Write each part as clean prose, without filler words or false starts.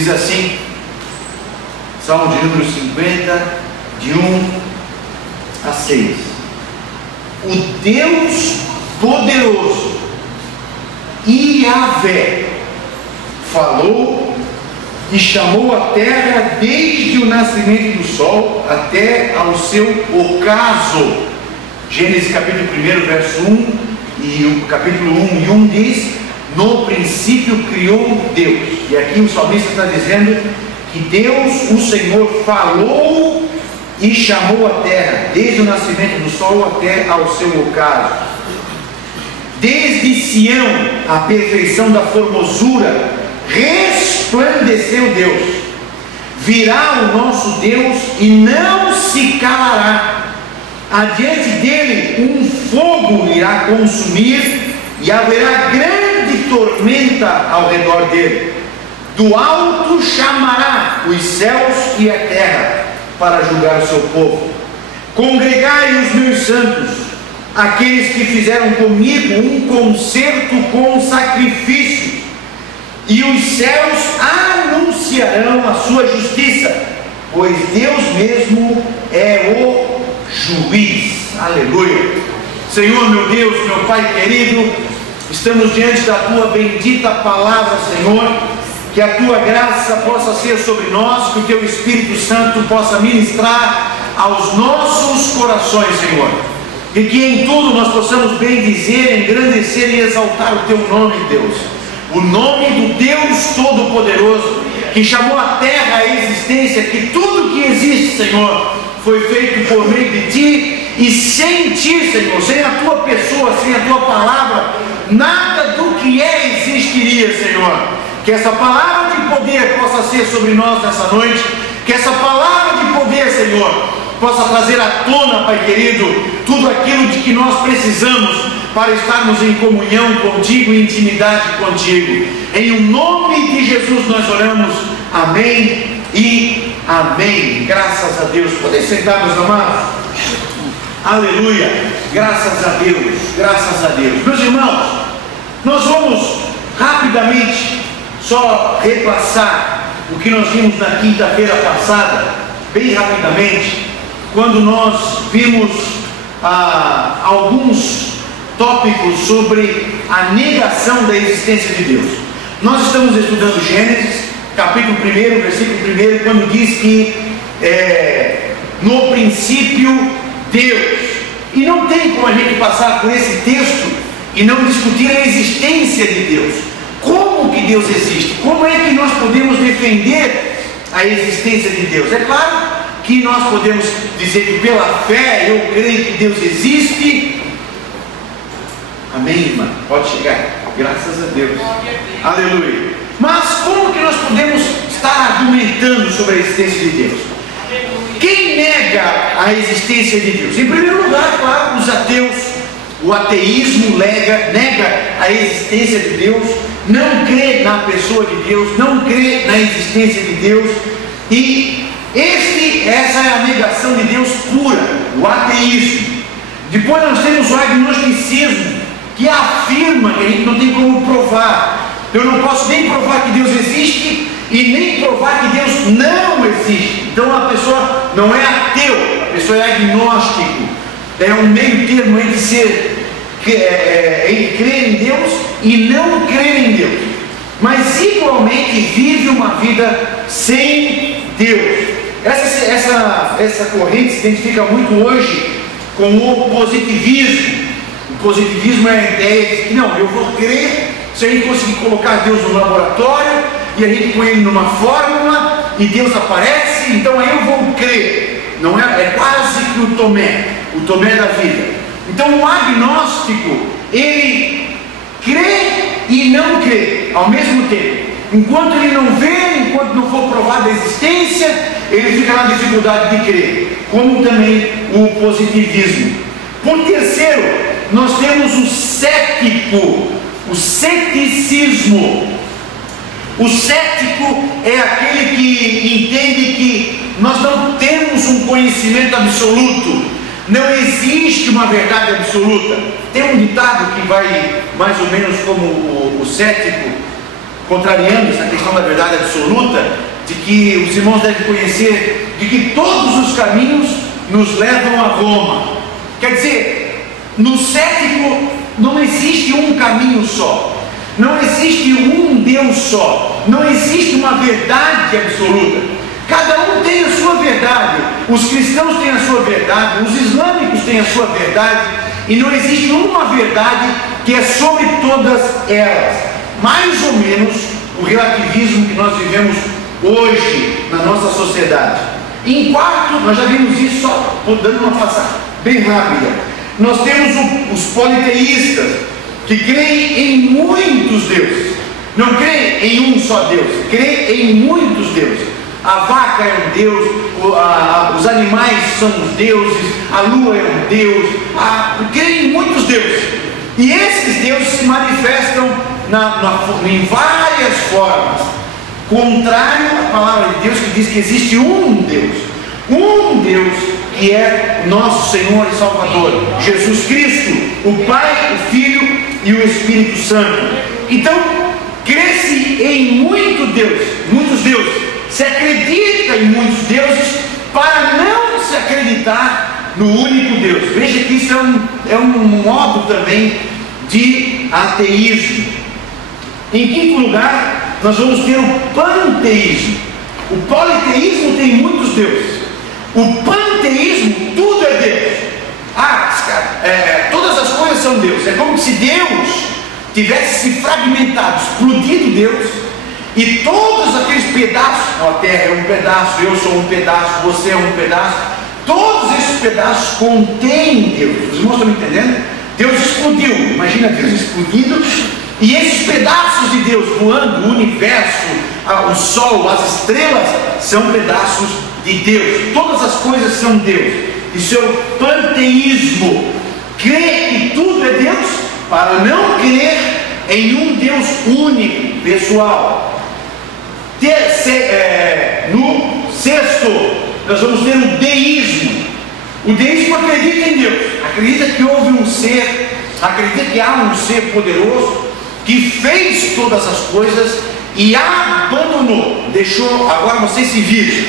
Diz assim, Salmo de número 50, de 1 a 6. O Deus poderoso, Yahvé, falou e chamou a terra desde o nascimento do sol até ao seu ocaso. Gênesis capítulo 1, verso 1 e o capítulo 1 e 1 diz: no princípio criou Deus. E aqui o salmista está dizendo que Deus, o Senhor, falou e chamou a terra desde o nascimento do sol até ao seu ocaso. Desde Sião, a perfeição da formosura, resplandeceu Deus. Virá o nosso Deus e não se calará. Adiante dele um fogo irá consumir e haverá grande tormenta ao redor dele. Do alto chamará os céus e a terra para julgar o seu povo. Congregai os meus santos, aqueles que fizeram comigo um concerto com sacrifícios, e os céus anunciarão a sua justiça, pois Deus mesmo é o juiz. Aleluia. Senhor, meu Deus, meu Pai querido, estamos diante da tua bendita palavra, Senhor. Que a tua graça possa ser sobre nós, que o teu Espírito Santo possa ministrar aos nossos corações, Senhor. E que em tudo nós possamos bendizer, engrandecer e exaltar o teu nome, Deus. O nome do Deus Todo-Poderoso, que chamou a terra à existência, que tudo que existe, Senhor, foi feito por meio de ti, e sem ti, Senhor, sem a tua pessoa, sem a tua palavra, nada do que existiria, Senhor. Que essa palavra de poder possa ser sobre nós nessa noite, que essa palavra de poder, Senhor, possa trazer à tona, Pai querido, tudo aquilo de que nós precisamos para estarmos em comunhão contigo, em intimidade contigo. Em o nome de Jesus nós oramos, amém e amém. Graças a Deus. Podem sentar, meus amados? Aleluia, graças a Deus, graças a Deus. Meus irmãos, nós vamos rapidamente só repassar o que nós vimos na quinta-feira passada, bem rapidamente, quando nós vimos alguns tópicos sobre a negação da existência de Deus. Nós estamos estudando Gênesis, capítulo 1, versículo 1, quando diz que no princípio Deus. E não tem como a gente passar por esse texto e não discutir a existência de Deus. Como que Deus existe? Como é que nós podemos defender a existência de Deus? É claro que nós podemos dizer que pela fé eu creio que Deus existe. Amém, irmã? Pode chegar. Graças a Deus. Aleluia. Mas como que nós podemos estar argumentando sobre a existência de Deus? Quem nega a existência de Deus? Em primeiro lugar, claro, os ateus. O ateísmo nega a existência de Deus, não crê na pessoa de Deus, não crê na existência de Deus, e essa é a negação de Deus pura, o ateísmo. Depois nós temos o agnosticismo, que afirma que a gente não tem como provar. Eu não posso nem provar que Deus existe e nem provar que Deus não existe. Então a pessoa não é ateu, a pessoa é agnóstico. É um meio termo entre crer em Deus e não crer em Deus, mas igualmente vive uma vida sem Deus. Essa corrente se identifica muito hoje com o positivismo. O positivismo é a ideia de que não, eu vou crer se a gente conseguir colocar Deus no laboratório e a gente põe ele numa fórmula e Deus aparece, então aí eu vou crer. Não é quase que o Tomé da vida. Então o agnóstico, ele crê e não crê ao mesmo tempo. Enquanto ele não vê, enquanto não for provada a existência, ele fica na dificuldade de crer, como também o positivismo. Por terceiro, nós temos o cético, o ceticismo. O cético é aquele que entende que nós não temos um conhecimento absoluto, não existe uma verdade absoluta. Tem um ditado que vai mais ou menos como o cético, contrariando essa questão da verdade absoluta, de que os irmãos devem conhecer, de que todos os caminhos nos levam a Roma. Quer dizer, no cético não existe um caminho só, não existe um Deus só, não existe uma verdade absoluta. Cada um tem a sua verdade, os cristãos têm a sua verdade, os islâmicos têm a sua verdade, e não existe uma verdade que é sobre todas elas. Mais ou menos o relativismo que nós vivemos hoje na nossa sociedade. Em quarto, nós já vimos isso, só dando uma passada bem rápida. Nós temos os politeístas, que creem em muitos deuses, não creem em um só Deus, creem em muitos deuses. A vaca é um deus, os animais são os deuses, a lua é um deus, creem em muitos deuses. E esses deuses se manifestam em várias formas, contrário à palavra de Deus, que diz que existe um Deus que é nosso Senhor e Salvador, Jesus Cristo, o Pai, o Filho e o Espírito Santo. Então, crê-se em muitos deuses, se acredita em muitos deuses para não se acreditar no único Deus. Veja que isso é um modo também de ateísmo. Em quinto lugar, nós vamos ter o panteísmo. O politeísmo tem muitos deuses. O panteísmo, tudo é Deus. Todas as coisas são Deus. É como se Deus tivesse se fragmentado, explodido Deus, e todos aqueles pedaços, a terra é um pedaço, eu sou um pedaço, você é um pedaço, todos esses pedaços contêm Deus. Os irmãos estão me entendendo? Deus explodiu, imagina Deus explodido, e esses pedaços de Deus voando, o universo, o sol, as estrelas, são pedaços de Deus. Todas as coisas são Deus. Isso é o panteísmo. Crer que tudo é Deus para não crer em um Deus único, pessoal. No sexto, nós vamos ter o deísmo. O deísmo acredita em Deus, acredita que houve um ser, acredita que há um ser poderoso que fez todas as coisas e abandonou, deixou, agora vocês se viram,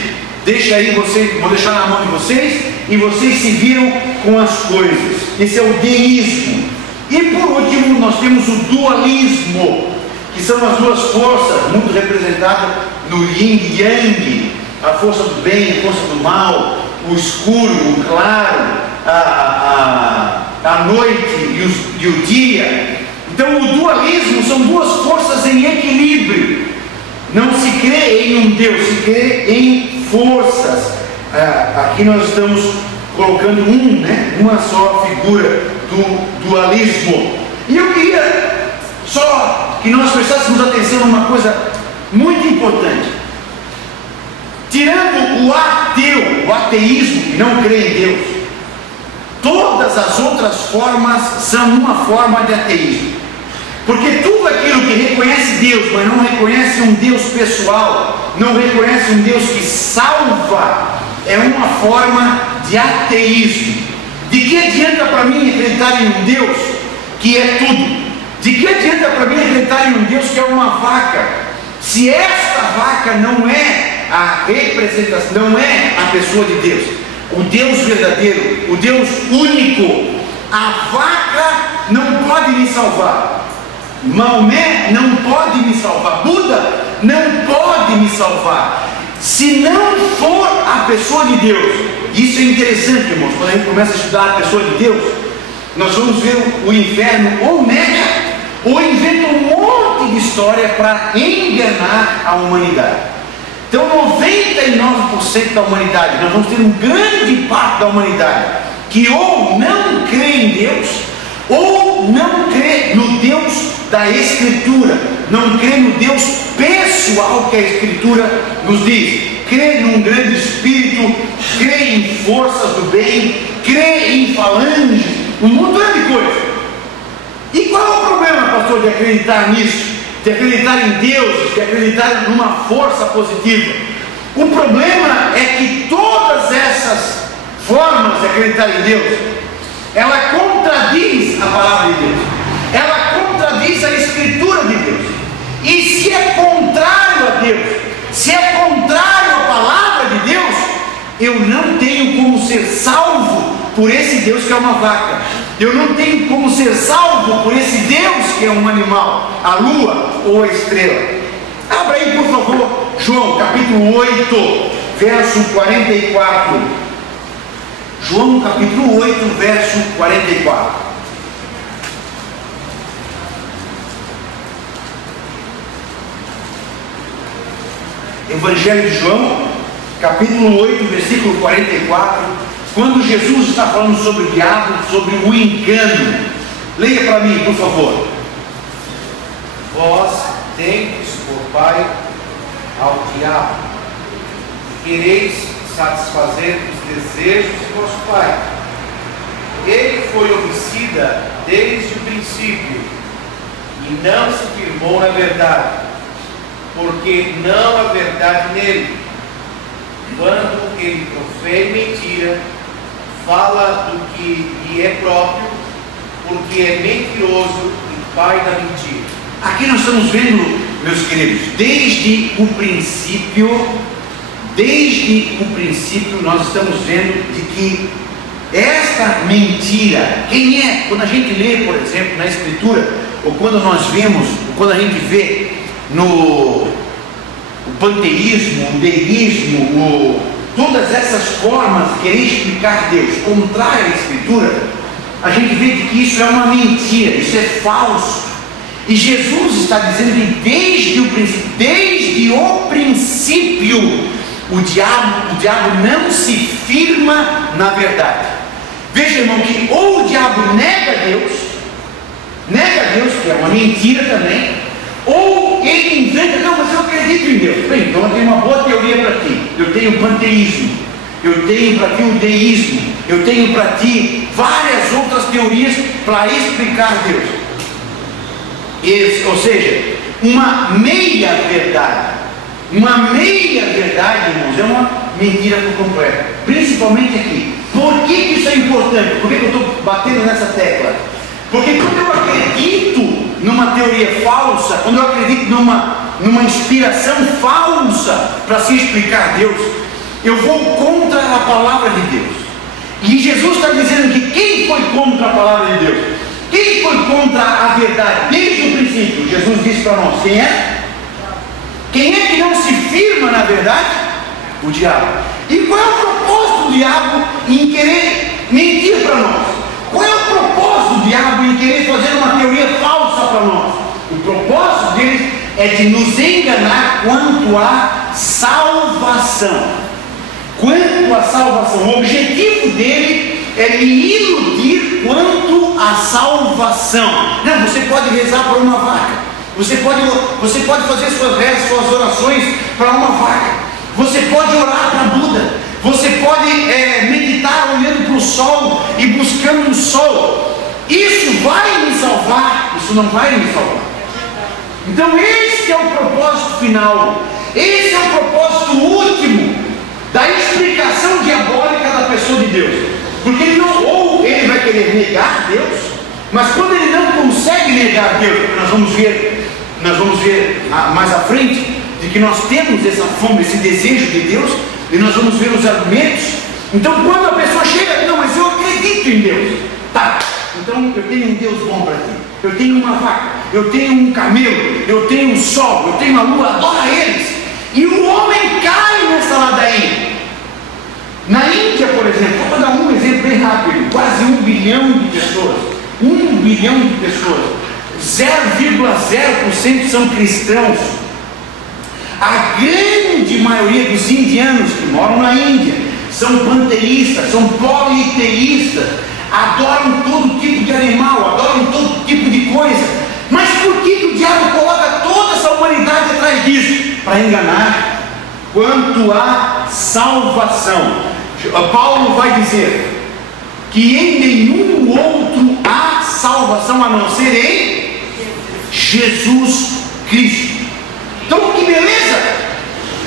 deixa aí, vou deixar na mão de vocês e vocês se viram com as coisas. Esse é o deísmo. E por último, nós temos o dualismo, que são as duas forças, muito representadas no yin e yang, a força do bem, a força do mal, o escuro, o claro, a noite e o dia. Então o dualismo são duas forças em equilíbrio. Não se crê em um Deus, se crê em forças. Aqui nós estamos colocando uma só figura do dualismo. E eu queria só que nós prestássemos atenção numa coisa muito importante. Tirando o ateu, o ateísmo, que não crê em Deus, todas as outras formas são uma forma de ateísmo. Porque tudo aquilo que reconhece Deus, mas não reconhece um Deus pessoal, não reconhece um Deus que salva, é uma forma de ateísmo. De que adianta para mim acreditar em um Deus que é tudo? De que adianta para mim acreditar em um Deus que é uma vaca? Se esta vaca não é a representação, não é a pessoa de Deus, o Deus verdadeiro, o Deus único, a vaca não pode me salvar. Maomé não pode me salvar, Buda não pode me salvar, se não for a pessoa de Deus. Isso é interessante, irmãos, quando a gente começa a estudar a pessoa de Deus, nós vamos ver o inferno ou nega, ou inventa um monte de história para enganar a humanidade. Então 99% da humanidade, nós vamos ter um grande parte da humanidade que ou não crê em Deus, ou não crê no Deus da Escritura, não crê no Deus pessoal que a Escritura nos diz, crê num grande Espírito, crê em forças do bem, crê em falanges, um montão de coisa. E qual é o problema, pastor, de acreditar nisso, de acreditar em Deus, de acreditar numa força positiva? O problema é que todas essas formas de acreditar em Deus, ela contradiz a palavra de Deus, ela contradiz a Escritura de Deus. E se é contrário a Deus, se é contrário eu não tenho como ser salvo por esse Deus que é uma vaca. Eu não tenho como ser salvo por esse Deus que é um animal, a lua ou a estrela. Abra aí, por favor, João capítulo 8, verso 44. João capítulo 8, verso 44. Evangelho de João, capítulo 8, versículo 44, quando Jesus está falando sobre o diabo, sobre o engano. Leia para mim, por favor. Vós tendes por pai ao diabo, e quereis satisfazer os desejos de vosso pai. Ele foi homicida desde o princípio, e não se firmou na verdade, porque não há verdade nele. Quando ele profere mentira, fala do que lhe é próprio, porque é mentiroso e pai da mentira. Aqui nós estamos vendo, meus queridos, desde o princípio nós estamos vendo de que esta mentira, quem é? Quando a gente lê, por exemplo, na Escritura, ou quando nós vemos, ou quando a gente vê no panteísmo, o deísmo, todas essas formas de querer explicar Deus contrária à Escritura, a gente vê que isso é uma mentira, isso é falso. E Jesus está dizendo que desde o princípio, o diabo não se firma na verdade. Veja, irmão, que ou o diabo nega Deus, que é uma mentira também, ou ele inventa, não, mas eu acredito em Deus. Bem, então eu tenho uma boa teoria para ti. Eu tenho o panteísmo, eu tenho para ti o deísmo, eu tenho para ti várias outras teorias para explicar Deus. Ou seja, uma meia verdade. Uma meia verdade, irmãos, é uma mentira por completo. Principalmente aqui. Por que isso é importante? Por que eu estou batendo nessa tecla? Porque quando eu acredito numa teoria falsa, quando eu acredito numa inspiração falsa para se explicar Deus, eu vou contra a palavra de Deus. E Jesus está dizendo que quem foi contra a palavra de Deus? Quem foi contra a verdade desde o princípio? Jesus disse para nós, quem é? Quem é que não se firma na verdade? O diabo. E qual é o propósito do diabo em querer mentir para nós? Qual é o propósito do diabo em querer fazer uma teoria falsa para nós? O propósito dele é de nos enganar quanto à salvação. Quanto à salvação. O objetivo dele é me iludir quanto à salvação. Não, você pode rezar para uma vaca. Você pode fazer suas rezas, suas orações para uma vaca. Você pode orar para Buda. Você pode meditar olhando para o sol e buscando o sol. Isso vai me salvar? Isso não vai me salvar. Então esse é o propósito final. Esse é o propósito último da explicação diabólica da pessoa de Deus. Porque ele não, ou ele vai querer negar Deus, mas quando ele não consegue negar Deus, nós vamos ver mais à frente, de que nós temos essa fome, esse desejo de Deus, e nós vamos ver os argumentos. Então quando a pessoa chega, não, mas eu acredito em Deus, tá, então eu tenho um Deus bom para ti, eu tenho uma vaca, eu tenho um camelo, eu tenho um sol, eu tenho a lua, adora eles, e o homem cai nessa ladainha. Na Índia, por exemplo, vou dar um exemplo bem rápido, quase 1 bilhão de pessoas, 1 bilhão de pessoas, 0,0% são cristãos. A grande maioria dos indianos que moram na Índia são panteístas, são politeístas, adoram todo tipo de animal, adoram todo tipo de coisa. Mas por que o diabo coloca toda essa humanidade atrás disso? Para enganar quanto à salvação. Paulo vai dizer que em nenhum outro há salvação a não ser em Jesus Cristo. Então que beleza!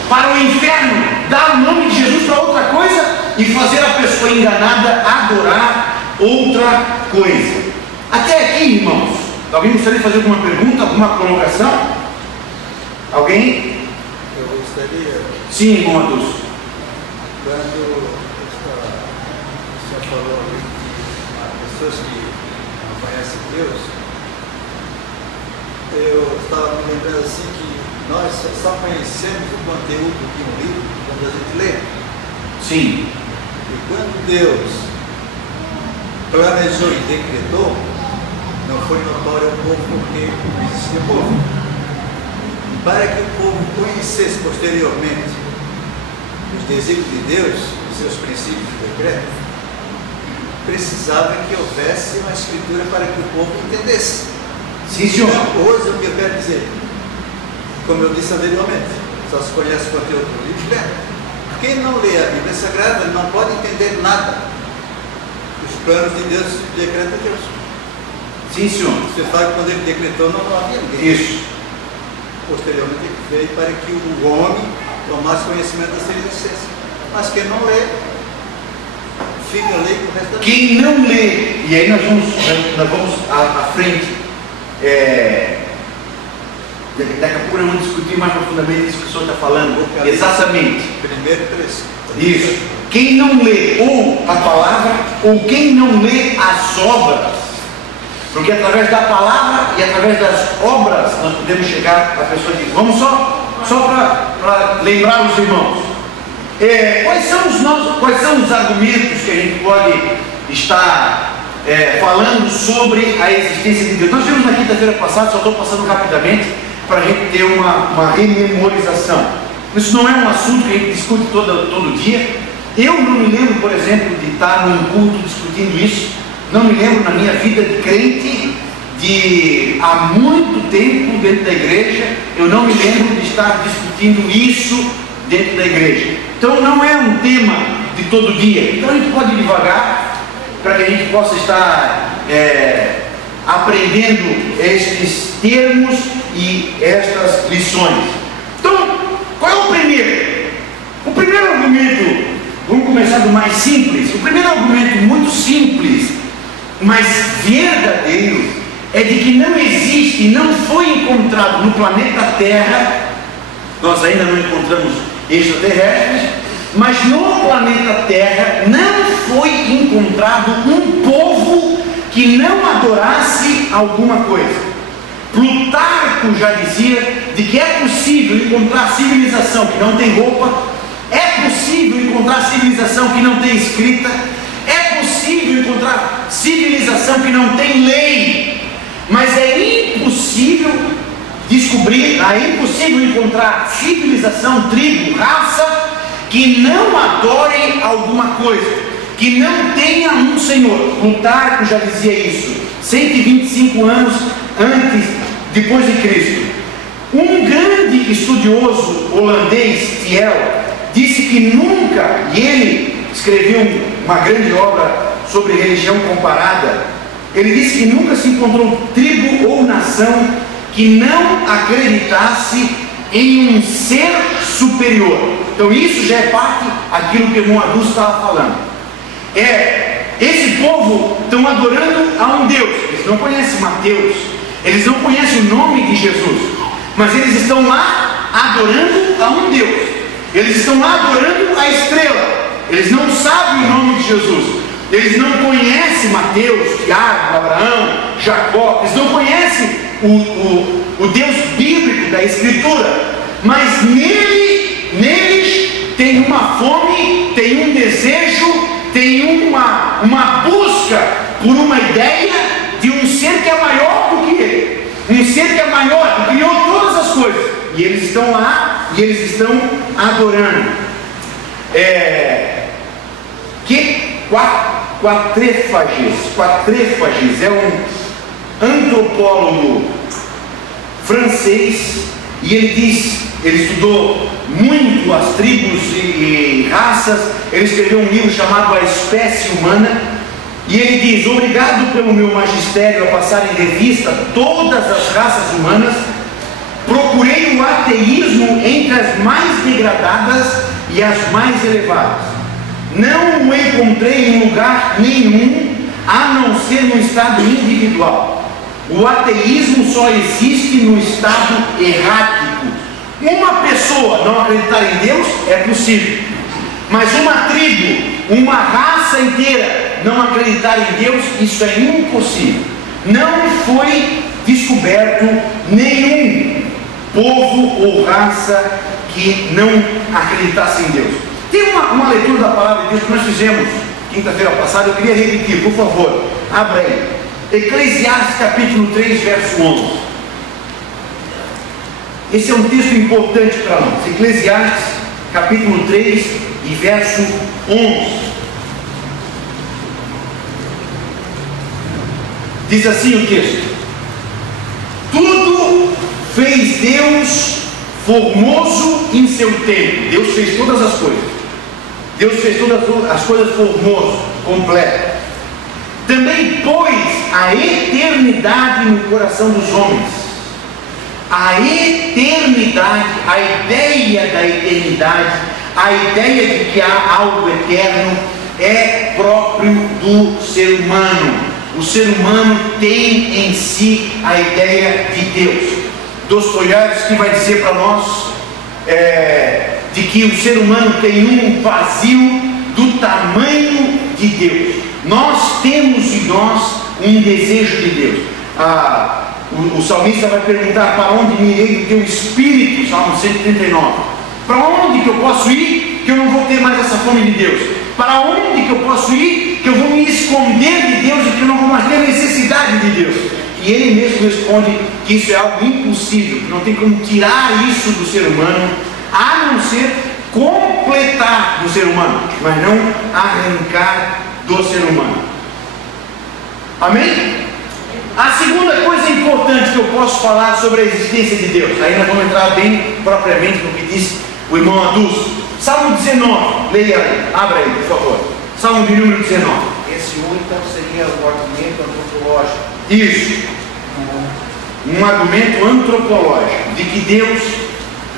Para o inferno dar o nome de Jesus para outra coisa e fazer a pessoa enganada adorar outra coisa. Até aqui, irmãos, alguém gostaria de fazer alguma pergunta, alguma colocação? Alguém? Eu gostaria. Sim, irmão Adolfo. quando o senhor falou ali que as pessoas que não conhecem Deus, eu estava me lembrando assim que nós só conhecemos o conteúdo de um livro quando a gente lê. Sim. E quando Deus planejou e decretou, não foi notório ao povo porque não existia povo. Para que o povo conhecesse posteriormente os desígnios de Deus, os seus princípios e decretos, precisava que houvesse uma escritura para que o povo entendesse. Sim, senhor. Então, hoje o que eu quero dizer, como eu disse anteriormente, só se conhece o conteúdo do livro lendo. Quem não lê a Bíblia Sagrada não pode entender nada dos planos de Deus e do decreto de Deus. Sim, senhor. Você sabe que quando ele decretou não havia ninguém. Isso. Posteriormente ele veio para que o homem tomasse conhecimento da sua existência. Mas quem não lê, fica lendo o resto da vida. Quem não lê, e aí nós vamos à frente, daqui a pouco nós vamos discutir mais profundamente isso que o senhor está falando. Exatamente. Primeiro trecho. Isso. Quem não lê ou a palavra, ou quem não lê as obras, porque através da palavra e através das obras nós podemos chegar à pessoa de... Vamos só para lembrar os irmãos. Quais são os argumentos que a gente pode estar falando sobre a existência de Deus? Nós vimos na quinta-feira passada, só estou passando rapidamente para a gente ter uma rememorização. Isso não é um assunto que a gente discute todo dia. Eu não me lembro, por exemplo, de estar num culto discutindo isso. Não me lembro na minha vida de crente, há muito tempo dentro da igreja, eu não me lembro de estar discutindo isso dentro da igreja. Então não é um tema de todo dia. Então a gente pode ir devagar para que a gente possa estar aprendendo estes termos e estas lições. Então, qual é o primeiro? O primeiro argumento, vamos começar do mais simples. O primeiro argumento muito simples, mas verdadeiro, é de que não existe, não foi encontrado no planeta Terra, nós ainda não encontramos extraterrestres, mas no planeta Terra não foi encontrado um povo que não adorasse alguma coisa. Plutarco já dizia de que é possível encontrar civilização que não tem roupa, é possível encontrar civilização que não tem escrita, é possível encontrar civilização que não tem lei, mas é impossível encontrar civilização, tribo, raça que não adore alguma coisa, que não tenha um Senhor. Plutarco já dizia isso 125 anos depois de Cristo. Um grande estudioso holandês, Thiel, disse que nunca, e ele escreveu uma grande obra sobre religião comparada, ele disse que nunca se encontrou tribo ou nação que não acreditasse em um ser superior. Então isso já é parte daquilo que o irmão Adulto estava falando. Esse povo estão adorando a um Deus. Eles não conhecem Mateus, eles não conhecem o nome de Jesus, mas eles estão lá adorando a um Deus. Eles estão lá adorando a estrela. Eles não sabem o nome de Jesus. Eles não conhecem Mateus, Tiago, Abraão, Jacó. Eles não conhecem o Deus bíblico da Escritura. Mas neles tem uma fome, tem um desejo, tem uma busca por uma ideia de um ser que é maior do que ele. Um ser que é maior, que criou todas as coisas. E eles estão lá e eles estão adorando. Quatrefages é um antropólogo francês, e ele estudou muito as tribos e raças. Ele escreveu um livro chamado A Espécie Humana, e ele diz: obrigado pelo meu magistério a passar em revista todas as raças humanas, procurei o ateísmo entre as mais degradadas e as mais elevadas. Não o encontrei em lugar nenhum, a não ser no estado individual. O ateísmo só existe no estado errático. Uma pessoa não acreditar em Deus é possível, Mas uma tribo, uma raça inteira não acreditar em Deus, isso é impossível. Não foi descoberto nenhum povo ou raça que não acreditasse em Deus. Tem uma leitura da palavra de Deus que nós fizemos quinta-feira passada, eu queria repetir, por favor, abra aí. Eclesiastes capítulo 3, verso 11. Esse é um texto importante para nós. Eclesiastes capítulo 3 e verso 11. Diz assim o texto: tudo fez Deus formoso em seu tempo. Deus fez todas as coisas. Deus fez todas as coisas formoso, completo. Também pôs a eternidade no coração dos homens. A eternidade, a ideia da eternidade, a ideia de que há algo eterno é próprio do ser humano. O ser humano tem em si a ideia de Deus. Dostoiévski vai dizer para nós de que o ser humano tem um vazio do tamanho de Deus. Nós temos em nós um desejo de Deus. O salmista vai perguntar: para onde me irei do teu espírito? Salmo 139. Para onde que eu posso ir que eu não vou ter mais essa fome de Deus? Para onde que eu posso ir que eu vou me esconder de Deus e que eu não vou mais ter necessidade de Deus? E ele mesmo responde que isso é algo impossível, que não tem como tirar isso do ser humano, a não ser completar do ser humano, mas não arrancar do ser humano. Amém? A segunda coisa importante que eu posso falar sobre a existência de Deus, aí nós vamos entrar bem propriamente no que disse o irmão Adus. Salmo 19, leia aí, abra aí, por favor. Salmo de número 19. Esse então seria o argumento antropológico. Isso. Um argumento antropológico de que Deus,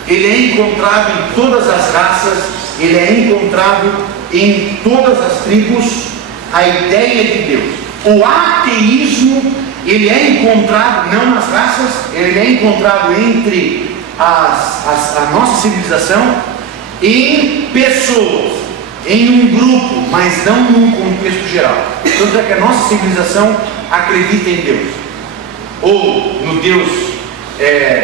ele é encontrado em todas as raças, ele é encontrado em todas as tribos, a ideia de Deus. O ateísmo, ele é encontrado não nas raças, ele é encontrado entre a nossa civilização, em pessoas, em um grupo, mas não num contexto geral. Tanto é que a nossa civilização acredita em Deus, ou no Deus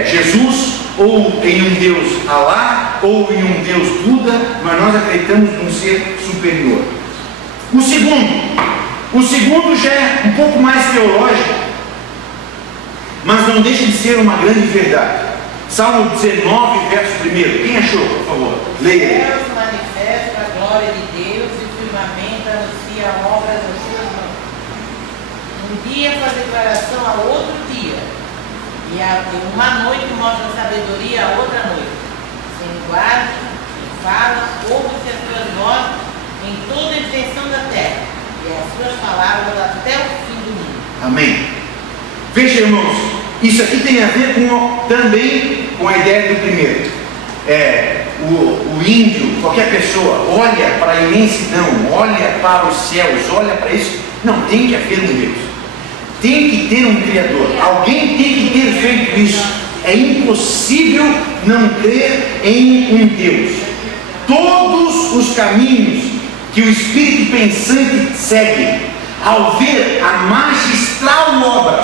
Jesus, ou em um Deus Alá, ou em um Deus Buda, mas nós acreditamos num ser superior. O segundo já é um pouco mais teológico, mas não deixa de ser uma grande verdade. Salmo 19, verso 1. Quem achou, por favor? Leia. Deus manifesta a glória de Deus e o firmamento anuncia a obra das suas mãos. Um dia faz declaração a outro dia, e uma noite mostra sabedoria a outra noite. Sem linguagem, em falas, ouve-se as suas vozes em toda a extensão da terra, e as suas palavras até o fim do mundo. Amém. Veja, irmãos, isso aqui tem a ver também com a ideia do primeiro. O índio, qualquer pessoa, olha para a imensidão, olha para os céus, olha para isso. Não, tem que haver um Deus. Tem que ter um Criador. Alguém tem que ter feito isso. É impossível não crer em um Deus. Todos os caminhos que o Espírito pensante segue, ao ver a magistral obra,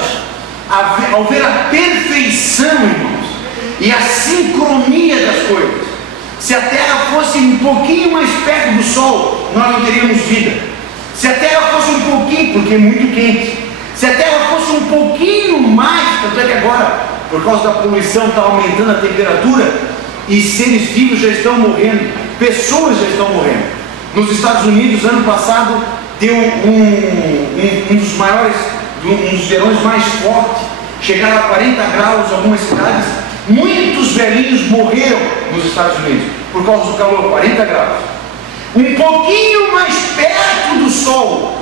ao ver a perfeição, irmãos, e a sincronia das coisas. Se a Terra fosse um pouquinho mais perto do Sol, nós não teríamos vida. Se a Terra fosse um pouquinho, porque é muito quente, se a Terra fosse um pouquinho mais, tanto é que agora, por causa da poluição, está aumentando a temperatura, e seres vivos já estão morrendo, pessoas já estão morrendo. Nos Estados Unidos, ano passado, deu um dos verões mais fortes, chegaram a 40 graus em algumas cidades. Muitos velhinhos morreram nos Estados Unidos por causa do calor, 40 graus. Um pouquinho mais perto do sol,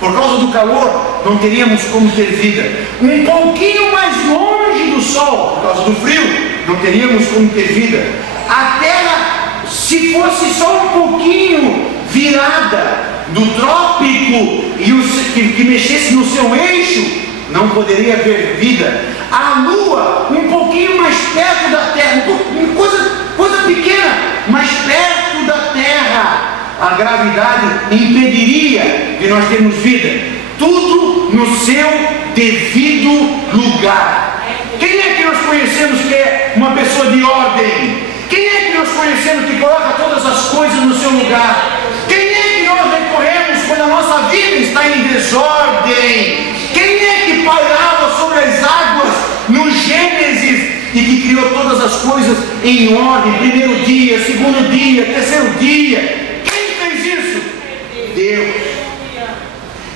por causa do calor, não teríamos como ter vida. Um pouquinho mais longe do sol, por causa do frio, não teríamos como ter vida. A Terra, se fosse só um pouquinho virada do trópico e que mexesse no seu eixo, não poderia haver vida. A Lua, um pouquinho mais perto da Terra, coisa pequena, mas perto da Terra, a gravidade impediria de nós termos vida. Tudo no seu devido lugar. Quem é que nós conhecemos que é uma pessoa de ordem? Quem é que nós conhecemos que coloca todas as coisas no seu lugar? Quem é que nós recorremos quando a nossa vida está em desordem? Quem é que pairava sobre as águas no Gênesis e que criou todas as coisas em ordem? Primeiro dia, segundo dia, terceiro dia. Quem fez isso? Deus.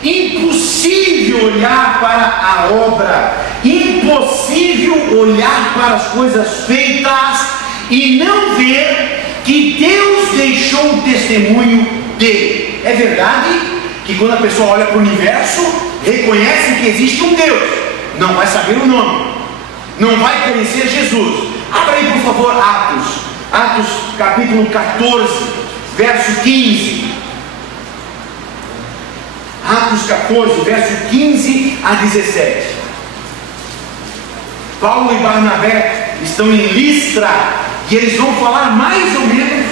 Impossível olhar para a obra, impossível olhar para as coisas feitas e não ver que Deus deixou um testemunho dele. É verdade que quando a pessoa olha para o universo, reconhece que existe um Deus, não vai saber o nome, não vai conhecer Jesus. Abra aí por favor Atos capítulo 14, verso 15. Atos 14, verso 15 a 17. Paulo e Barnabé estão em Listra e eles vão falar mais ou menos,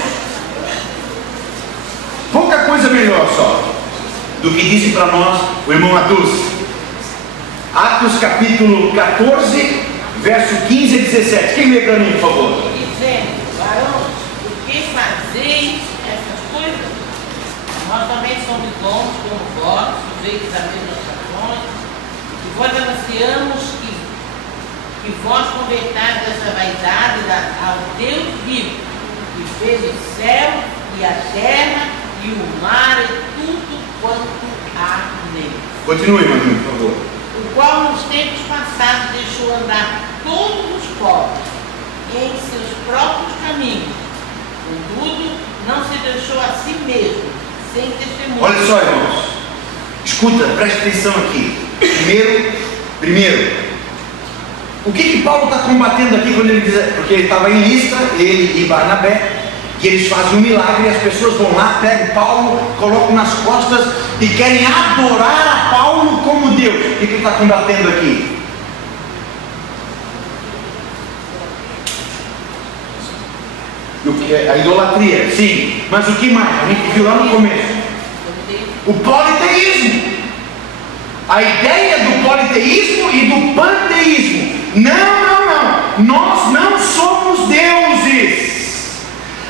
pouca coisa melhor só, do que disse para nós o irmão Adus. Atos capítulo 14, verso 15 a 17. Quem lê para mim, por favor? Dizendo: varões, por que fazeis essas coisas? Nós também somos homens como vós, sujeitos às mesmas paixões, e vós anunciamos que vós convertais dessa vaidade ao Deus vivo, que fez o céu e a terra e o mar e tudo quanto há nele. Continue, Manu, por favor. O qual nos tempos passados deixou andar todos os povos em seus próprios caminhos, contudo não se deixou a si mesmo sem testemunho. Olha só, irmãos, escuta, preste atenção aqui. Primeiro, o que Paulo está combatendo aqui quando ele diz, porque ele estava em Listra, ele e Barnabé, e eles fazem um milagre e as pessoas vão lá, pegam Paulo, colocam nas costas e querem adorar a Paulo como Deus. O que ele está combatendo aqui? A idolatria, sim, mas o que mais? A gente viu lá no começo. O politeísmo. A ideia do politeísmo e do panteísmo. Não. Nós não somos deuses.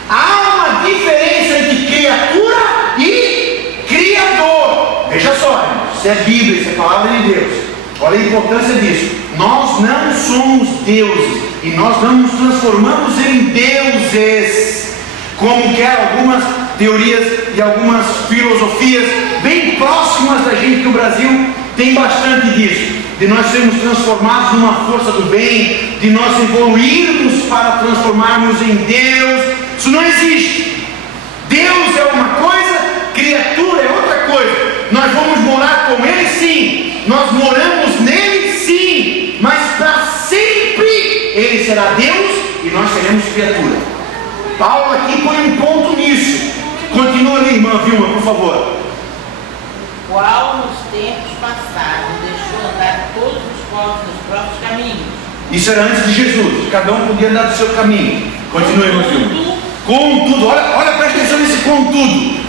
Há uma diferença entre criatura e criador. Veja só, irmãos, isso é Bíblia, isso é palavra de Deus. Olha a importância disso. Nós não somos deuses e nós não nos transformamos em deuses, como quer algumas teorias e algumas filosofias bem próximas da gente, que o Brasil tem bastante disso, de nós sermos transformados numa força do bem, de nós evoluirmos para transformarmos em Deus. Isso não existe. Deus é uma coisa, criatura é outra coisa. Nós vamos morar com Ele, sim, nós moramos nele, sim, mas para sempre Ele será Deus e nós seremos criatura. Paulo aqui põe um ponto nisso. Continua ali, irmã Vilma, por favor. O qual nos tempos passados deixou andar todos os povos nos próprios caminhos. Isso era antes de Jesus, cada um podia andar do seu caminho. Continua, irmã Vilma. Contudo, olha, presta atenção nesse contudo.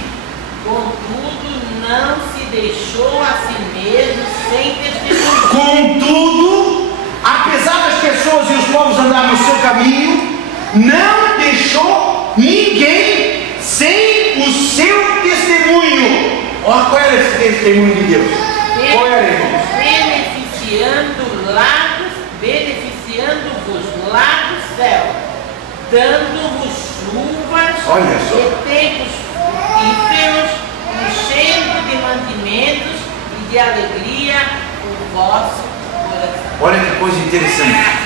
Contudo, não se deixou a si mesmo sem testemunho. Contudo, apesar das pessoas e os povos andarem no seu caminho, não deixou ninguém sem o seu testemunho. Olha, qual era esse testemunho de Deus? Qual era, irmão? Beneficiando-vos lá do céu, dando-vos chuvas e tempos frutíferos, enchendo de mantimentos e de alegria o vosso coração. Olha que coisa interessante.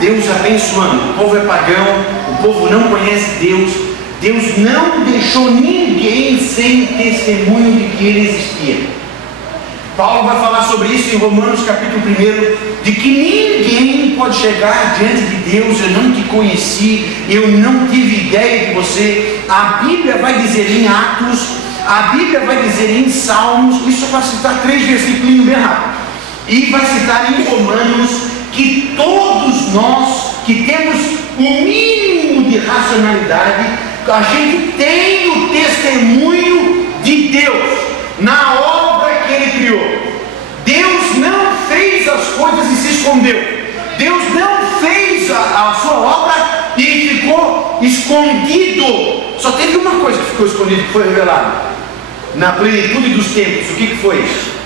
Deus abençoando. O povo é pagão, o povo não conhece Deus. Deus não deixou ninguém sem testemunho de que Ele existia. Paulo vai falar sobre isso em Romanos capítulo 1, de que ninguém pode chegar diante de Deus: eu não te conheci, eu não tive ideia de você. A Bíblia vai dizer em Atos, a Bíblia vai dizer em Salmos, isso vai citar 3 versículos bem rápido, e vai citar em Romanos, que todos nós que temos o mínimo de racionalidade A gente tem o testemunho de Deus na obra que Ele criou. Deus não fez as coisas e se escondeu. Deus não fez a sua obra e ficou escondido. Só teve uma coisa que ficou escondida, que foi revelada na plenitude dos tempos. O que foi isso?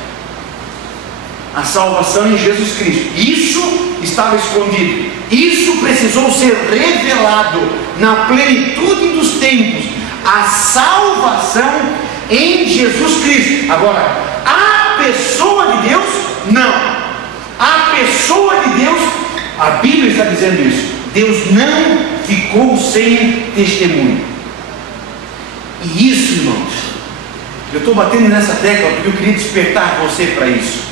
A salvação em Jesus Cristo. Isso estava escondido. Isso precisou ser revelado na plenitude dos tempos. A salvação em Jesus Cristo. Agora, a pessoa de Deus, não. A pessoa de Deus, a Bíblia está dizendo isso. Deus não ficou sem testemunho. E isso, irmãos, eu estou batendo nessa tecla porque eu queria despertar você para isso.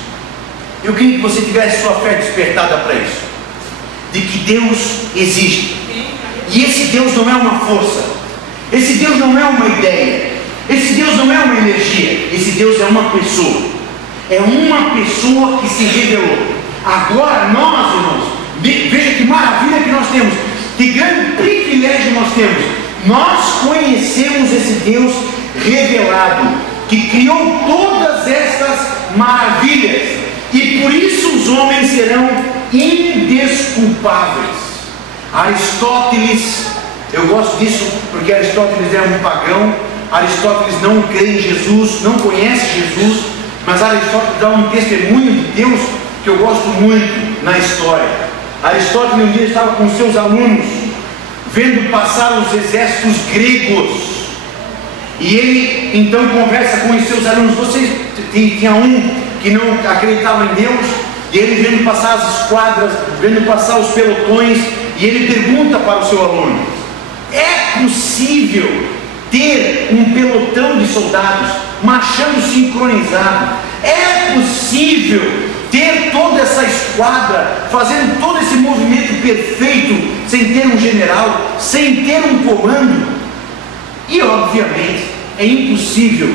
Eu queria que você tivesse sua fé despertada para isso, de que Deus existe. E esse Deus não é uma força, esse Deus não é uma ideia, esse Deus não é uma energia, esse Deus é uma pessoa. É uma pessoa que se revelou. Agora nós, irmãos, veja que maravilha que nós temos, que grande privilégio nós temos. Nós conhecemos esse Deus revelado, que criou todas estas maravilhas. E por isso os homens serão indesculpáveis. Aristóteles, eu gosto disso porque Aristóteles é um pagão. Aristóteles não crê em Jesus, não conhece Jesus, mas Aristóteles dá um testemunho de Deus que eu gosto muito na história. Aristóteles um dia estava com seus alunos, vendo passar os exércitos gregos. E ele então conversa com os seus alunos. Tinha um que não acreditava em Deus, e ele vendo passar as esquadras, vendo passar os pelotões, e ele pergunta para o seu aluno: é possível ter um pelotão de soldados marchando sincronizado? É possível ter toda essa esquadra fazendo todo esse movimento perfeito, sem ter um general, sem ter um comando? E obviamente é impossível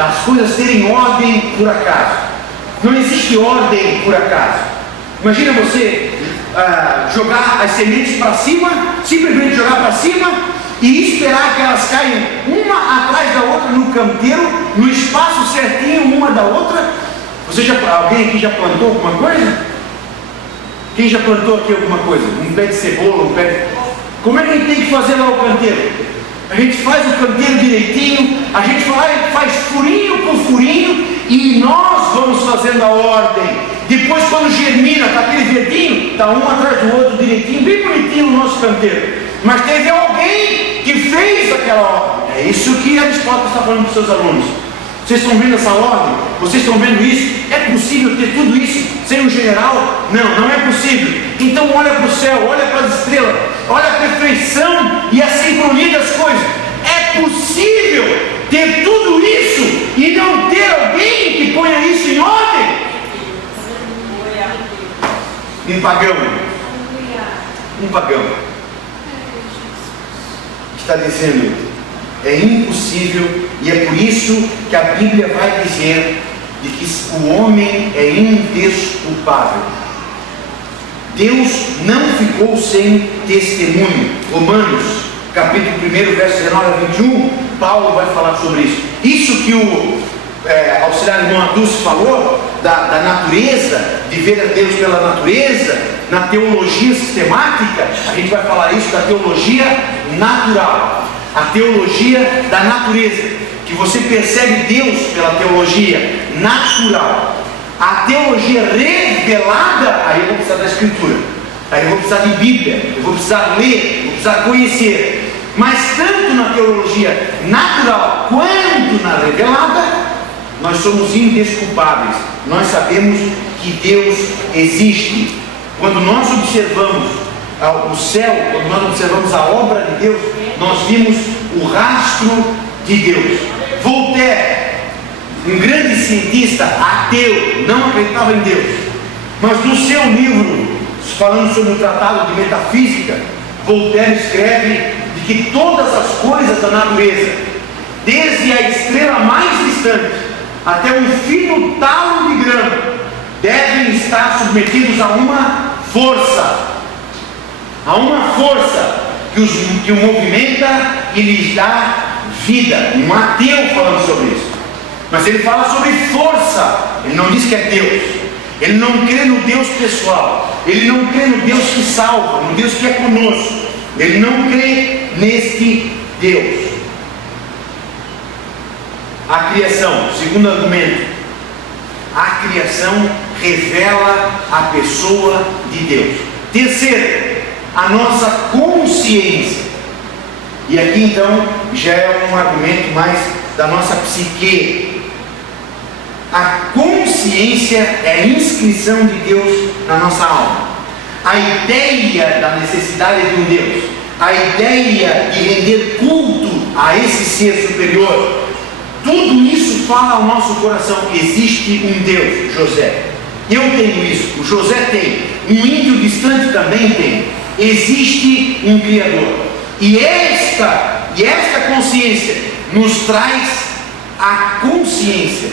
as coisas terem ordem por acaso. Não existe ordem por acaso. Imagina você jogar as sementes para cima, simplesmente jogar para cima e esperar que elas caiam uma atrás da outra no canteiro, no espaço certinho uma da outra. Alguém aqui já plantou alguma coisa? Quem já plantou aqui alguma coisa? Um pé de cebola, um pé de... Como é que a gente tem que fazer lá o canteiro? A gente faz o canteiro direitinho, a gente faz furinho por furinho e nós vamos fazendo a ordem. Depois, quando germina, está aquele verdinho, está um atrás do outro direitinho, bem bonitinho o nosso canteiro. Mas teve alguém que fez aquela ordem. É isso que Aristóteles está falando para os seus alunos. Vocês estão vendo essa ordem? Vocês estão vendo isso? É possível ter tudo isso sem um general? Não, não é possível. Então olha para o céu, olha para as estrelas, olha a perfeição e a sincronia das coisas. É possível ter tudo isso e não ter alguém que ponha isso em ordem? Um pagão. Um pagão está dizendo: é impossível. E é por isso que a Bíblia vai dizer de que o homem é indesculpável. Deus não ficou sem testemunho. Romanos, capítulo 1, verso 19 a 21, Paulo vai falar sobre isso. Isso que o auxiliar irmão Adulce falou, da natureza, de ver a Deus pela natureza, na teologia sistemática, a gente vai falar isso da teologia natural. A teologia da natureza, que você percebe Deus pela teologia natural. A teologia revelada, aí eu vou precisar da Escritura, aí eu vou precisar de Bíblia, eu vou precisar ler, eu vou precisar conhecer. Mas tanto na teologia natural quanto na revelada, nós somos indesculpáveis. Nós sabemos que Deus existe. Quando nós observamos o céu, quando nós observamos a obra de Deus, nós vimos o rastro de Deus. Voltaire, um grande cientista ateu, não acreditava em Deus, mas no seu livro, falando sobre o tratado de metafísica, Voltaire escreve de que todas as coisas da natureza, desde a estrela mais distante até um fino talo de grão, devem estar submetidos a uma força que o movimenta e lhes dá vida. Um ateu falando sobre isso. Mas ele fala sobre força. Ele não diz que é Deus. Ele não crê no Deus pessoal. Ele não crê no Deus que salva, no Deus que é conosco. Ele não crê neste Deus. A criação, segundo argumento, a criação revela a pessoa de Deus. Terceiro, a nossa consciência. E aqui então já é um argumento mais da nossa psique. A consciência é a inscrição de Deus na nossa alma. A ideia da necessidade de um Deus, a ideia de render culto a esse ser superior, tudo isso fala ao nosso coração. Existe um Deus, José. Eu tenho isso, o José tem, um índio distante também tem. Existe um Criador. E esta consciência nos traz a consciência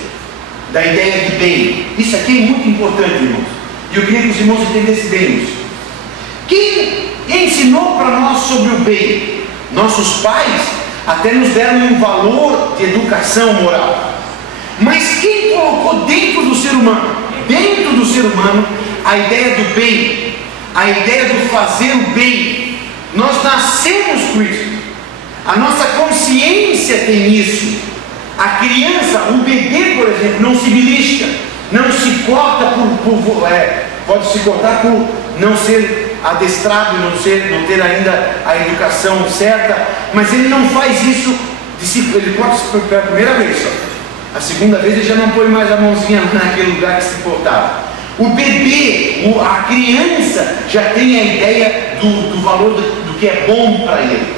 da ideia de bem. Isso aqui é muito importante, irmãos. E eu queria que os irmãos entendessem bem isso. Quem ensinou para nós sobre o bem? Nossos pais até nos deram um valor de educação moral. Mas quem colocou dentro do ser humano, a ideia do bem, a ideia do fazer o bem? Nós nascemos com isso. A nossa consciência tem isso. A criança, o bebê, por exemplo, não se belisca, não se corta pode se cortar por não ser adestrado, não ter ainda a educação certa, mas ele não faz isso, ele corta pela primeira vez só. A segunda vez ele já não põe mais a mãozinha naquele lugar que se cortava. O bebê, a criança já tem a ideia do valor do que é bom para ele.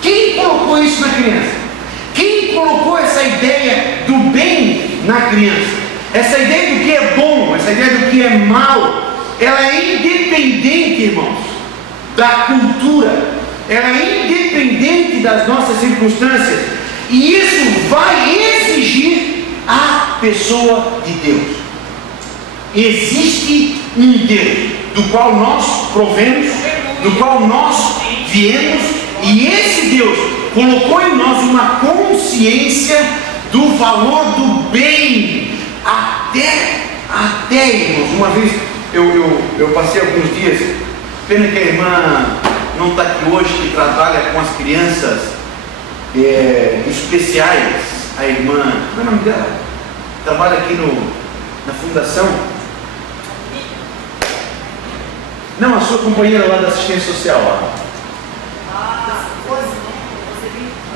Quem colocou isso na criança? Quem colocou essa ideia do bem na criança? Essa ideia do que é bom, essa ideia do que é mal, ela é independente, irmãos, da cultura, ela é independente das nossas circunstâncias, e isso vai exigir a pessoa de Deus. Existe um Deus do qual nós provemos, do qual nós viemos, e esse Deus colocou em nós uma consciência do valor do bem. Até irmãos, uma vez eu passei alguns dias, pena que a irmã não está aqui hoje, que trabalha com as crianças especiais. A irmã, qual é o nome dela? Trabalha aqui na fundação. Não, a sua companheira lá da assistência social lá.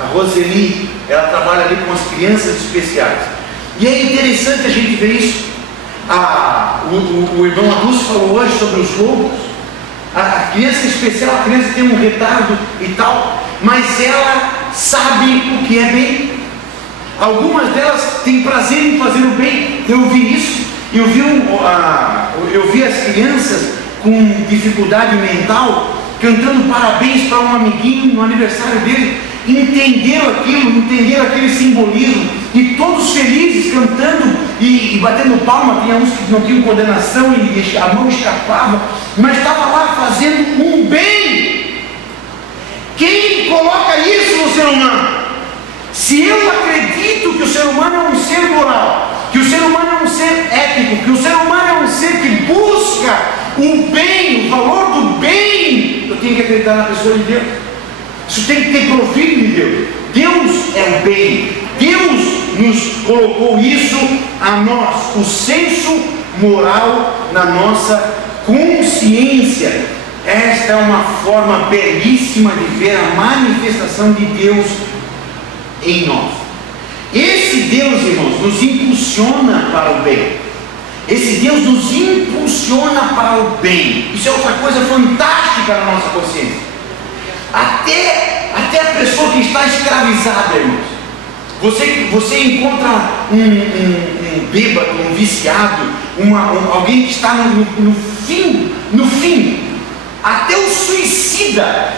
A Roseli, ela trabalha ali com as crianças especiais. E é interessante a gente ver isso. O irmão Adulto falou hoje sobre os lobos. A criança especial, a criança tem um retardo e tal, mas ela sabe o que é bem. Algumas delas têm prazer em fazer o bem. Eu vi isso. Eu vi as crianças com dificuldade mental cantando parabéns para um amiguinho no aniversário dele. Entenderam aquele simbolismo, e todos felizes cantando e batendo palma. Tinha uns que não tinham condenação e a mão escapava, mas estava lá fazendo um bem. Quem coloca isso no ser humano? Se eu acredito que o ser humano é um ser moral, que o ser humano é um ser ético, que o ser humano é um ser que busca o bem, o valor do bem, eu tenho que acreditar na pessoa de Deus. Isso tem que ter provido de Deus. Deus é o bem. Deus nos colocou isso a nós, o senso moral na nossa consciência. Esta é uma forma belíssima de ver a manifestação de Deus em nós. Esse Deus, irmãos, nos impulsiona para o bem. Esse Deus nos impulsiona para o bem. Isso é outra coisa fantástica na nossa consciência. Até a pessoa que está escravizada, irmãos. Você encontra um bêbado, um viciado, alguém que está no fim. Até o suicida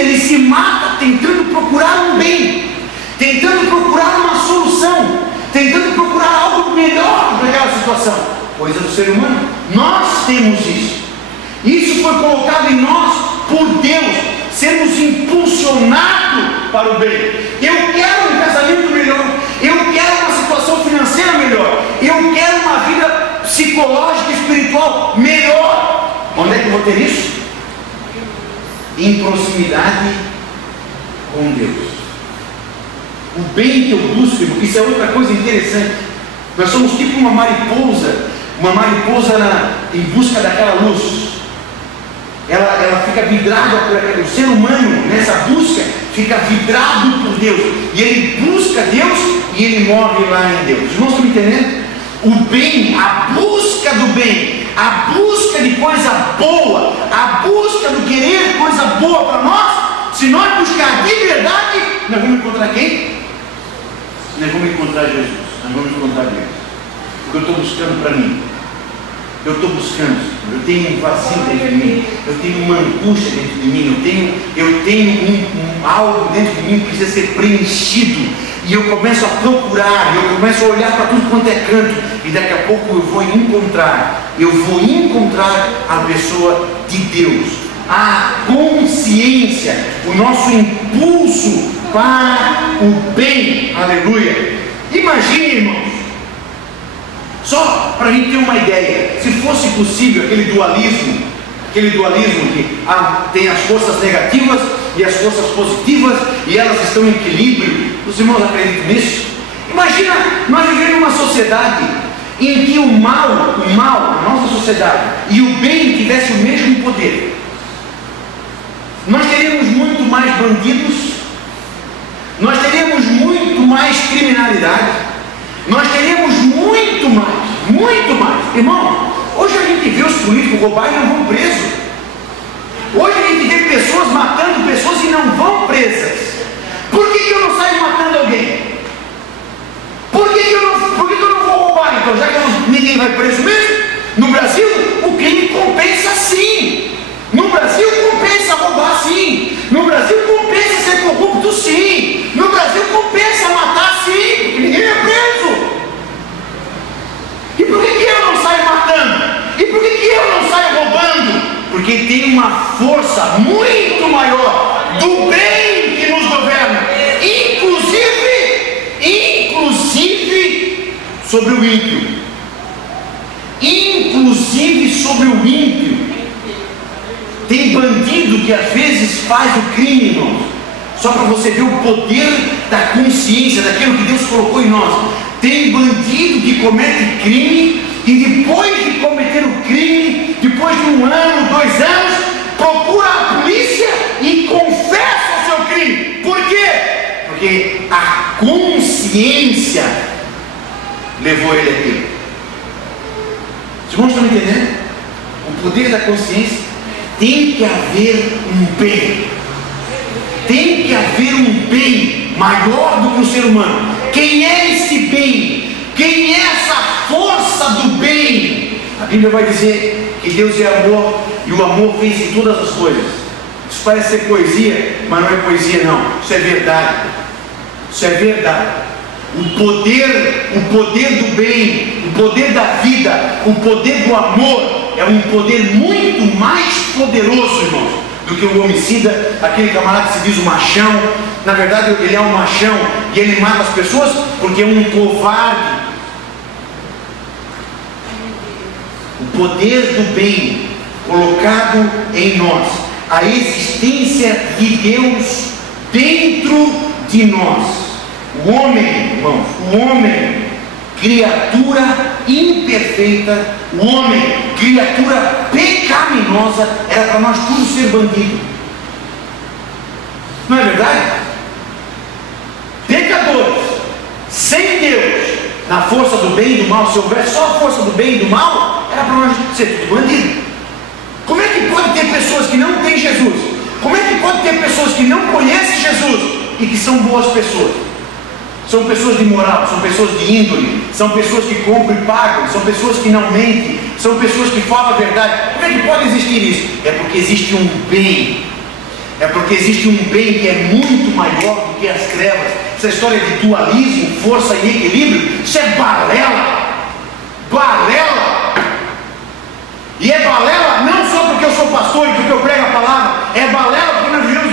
ele se mata tentando procurar um bem, tentando procurar uma solução, tentando procurar algo melhor para aquela situação. Coisa do ser humano. Nós temos isso. Isso foi colocado em nós por Deus. sermos impulsionados para o bem. Eu quero um casamento melhor, eu quero uma situação financeira melhor, eu quero uma vida psicológica e espiritual melhor. Onde é que eu vou ter isso? Em proximidade com Deus. O bem que eu busco, isso é outra coisa interessante. Nós somos tipo uma mariposa em busca daquela luz. Ela fica vidrada por aquele. O ser humano, nessa busca, fica vidrado por Deus. E ele busca Deus e ele morre lá em Deus. Os irmãos estão me entendendo? O bem, a busca do bem, a busca de coisa boa, a busca do querer coisa boa para nós. Se nós buscar de verdade, nós vamos encontrar quem? Nós vamos encontrar Jesus. Nós vamos encontrar Deus. O que eu estou buscando para mim? Eu estou buscando, eu tenho um vazio dentro de mim, eu tenho uma angústia dentro de mim, eu tenho algo dentro de mim que precisa ser preenchido, e eu começo a procurar, eu começo a olhar para tudo quanto é canto, e daqui a pouco eu vou encontrar a pessoa de Deus, a consciência, o nosso impulso para o bem, aleluia. Imagine, irmãos, só para a gente ter uma ideia, se fosse possível aquele dualismo que tem as forças negativas e as forças positivas, e elas estão em equilíbrio, os irmãos acreditam nisso? Imagina nós vivendo numa sociedade em que o mal na nossa sociedade e o bem tivesse o mesmo poder. Nós teríamos muito mais bandidos, nós teríamos muito mais criminalidade, nós teríamos muito mais. Irmão, hoje a gente vê os políticos roubarem e não vão presos. Hoje a gente vê pessoas matando pessoas e não vão presas. Por que eu não saio matando alguém? Por que eu não vou roubar? Então, já que ninguém vai preso mesmo, no Brasil o crime compensa sim. No Brasil compensa roubar sim. No Brasil compensa ser corrupto sim. No Brasil compensa matar sim, porque ninguém é preso. E por que eu não saio matando? E por que eu não saio roubando? Porque tem uma força muito maior do bem que nos governa, inclusive sobre o ímpio. Inclusive sobre o ímpio. Tem bandido que às vezes faz o crime, irmãos, só para você ver o poder da consciência, daquilo que Deus colocou em nós. Tem bandido que comete crime e depois de cometer o crime, depois de 1 ano, 2 anos, procura a polícia e confessa o seu crime. Por quê? Porque a consciência levou ele aqui. Os irmãos estão me entendendo? O poder da consciência. Tem que haver um bem. Tem que haver um bem maior do que o ser humano. Quem é esse bem? Quem é essa força do bem? A Bíblia vai dizer que Deus é amor e o amor vence todas as coisas. Isso parece ser poesia, mas não é poesia não. Isso é verdade. Isso é verdade. O poder do bem, o poder da vida, o poder do amor é um poder muito mais poderoso, irmãos, do que o homicida, aquele camarada que se diz o machão. Na verdade ele é um machão e ele mata as pessoas porque é um covarde. O poder do bem colocado em nós, a existência de Deus dentro de nós. O homem, irmãos, o homem, criatura imperfeita, o homem, criatura pecaminosa, era para nós tudo ser bandido. Não é verdade? Pecadores, sem Deus, na força do bem e do mal, se houvesse só a força do bem e do mal, era para nós ser tudo bandido. Como é que pode ter pessoas que não têm Jesus? Como é que pode ter pessoas que não conhecem Jesus e que são boas pessoas? São pessoas de moral, são pessoas de índole, são pessoas que compram e pagam, são pessoas que não mentem, são pessoas que falam a verdade. Como é que pode existir isso? É porque existe um bem. É porque existe um bem que é muito maior do que as trevas. Essa história de dualismo, força e equilíbrio, isso é balela. Balela. E é balela não só porque eu sou pastor e porque eu prego a palavra, é balela porque nós vivemos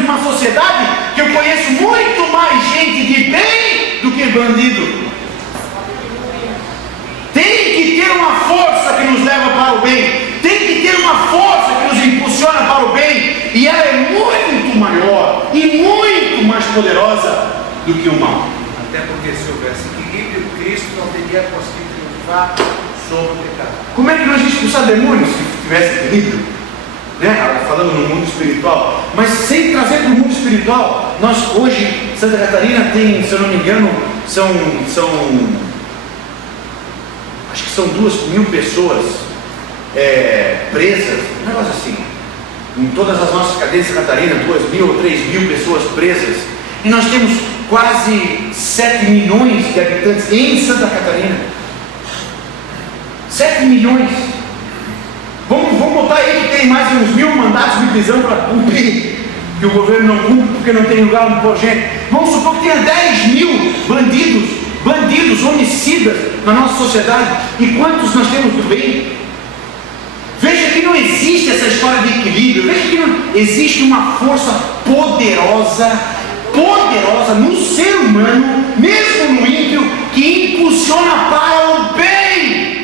bandido. Tem que ter uma força que nos leva para o bem. Tem que ter uma força que nos impulsiona para o bem. E ela é muito maior e muito mais poderosa do que o mal. Até porque se houvesse equilíbrio, Cristo não teria conseguido triunfar sobre o pecado. Como é que nós expulsar demônios se tivesse equilíbrio? Né? Falando no mundo espiritual. Mas sem trazer para o mundo espiritual, nós hoje, Santa Catarina tem, se eu não me engano, acho que são 2.000 pessoas presas, um negócio assim. Em todas as nossas cadeias de Santa Catarina, 2.000 ou 3.000 pessoas presas. E nós temos quase 7 milhões de habitantes em Santa Catarina. 7 milhões. Vamos botar aí que tem mais uns 1.000 mandatos de prisão para cumprir, que o governo não cumpre porque não tem lugar no projeto. Vamos supor que tenha 10.000 bandidos, homicidas na nossa sociedade. E quantos nós temos do bem? Veja que não existe essa história de equilíbrio. Veja que não existe uma força poderosa no ser humano, mesmo no ímpio, que impulsiona para o bem.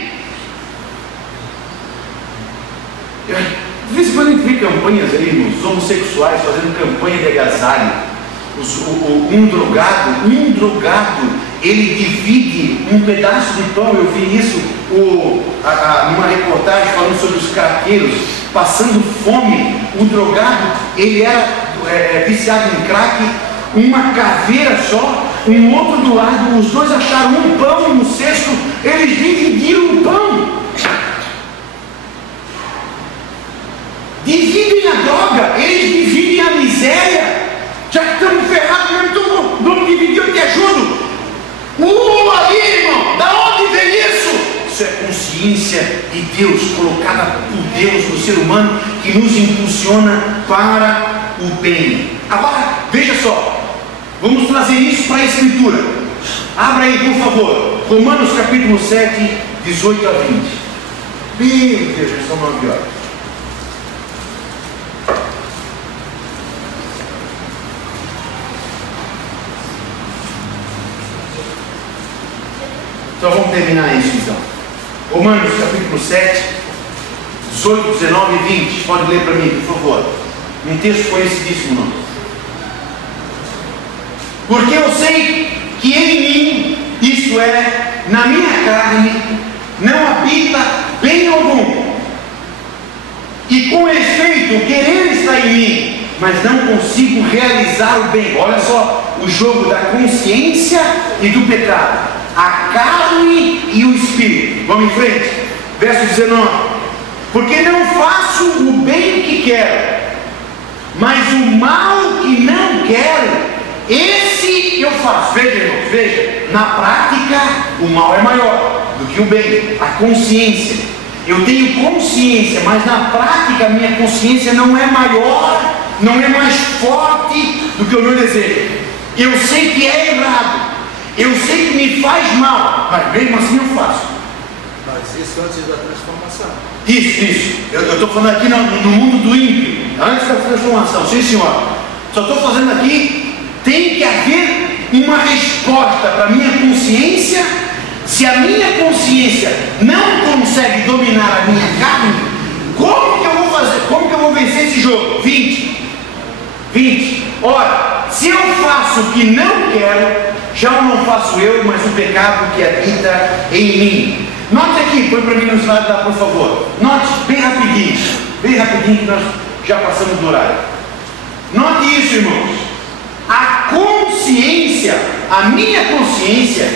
De vez em quando a gente vê campanhas aí nos homossexuais fazendo campanha de agasalho. Um drogado, ele divide um pedaço de pão. Eu vi isso numa reportagem falando sobre os craqueiros passando fome. O drogado, ele era viciado em crack, uma caveira só, um outro do lado, os dois acharam um pão no cesto, eles dividiram o pão. Dividem a droga, eles dividem a miséria. Já que estamos ferrados mesmo, então vamos dividir, eu te ajudo. Ali, irmão, da onde vem isso? Isso é consciência de Deus, colocada por Deus no ser humano, que nos impulsiona para o bem. Agora, veja só, vamos trazer isso para a Escritura. Abra aí, por favor, Romanos capítulo 7, 18 a 20. Meu Deus, já são 9 horas. Então vamos terminar isso então. Romanos capítulo 7, 18, 19 e 20. Pode ler para mim, por favor. Um texto conhecidíssimo, não? Porque eu sei que em mim, isto é, na minha carne, não habita bem algum. E com efeito, o querer está em mim, mas não consigo realizar o bem. Olha só o jogo da consciência e do pecado. A carne e o espírito. Vamos em frente. Verso 19. Porque não faço o bem que quero, mas o mal que não quero, esse eu faço. Veja, irmãos, veja. Na prática, o mal é maior do que o bem. A consciência. Eu tenho consciência, mas na prática a minha consciência não é maior, não é mais forte do que o meu desejo. Eu sei que é errado. Eu sei que me faz mal, mas mesmo assim eu faço. Mas isso antes da transformação. Isso. Eu estou falando aqui no mundo do ímpio, antes da transformação. Sim, senhor. Só estou fazendo aqui, tem que haver uma resposta para a minha consciência. Se a minha consciência não consegue dominar a minha carne, como que eu vou fazer? Como que eu vou vencer esse jogo? 20. Ora, se eu faço o que não quero, já não faço eu, mas o pecado que habita em mim. Note aqui, põe para mim no slide lá, por favor. Note bem rapidinho que nós já passamos do horário. Note isso, irmãos. A consciência, a minha consciência,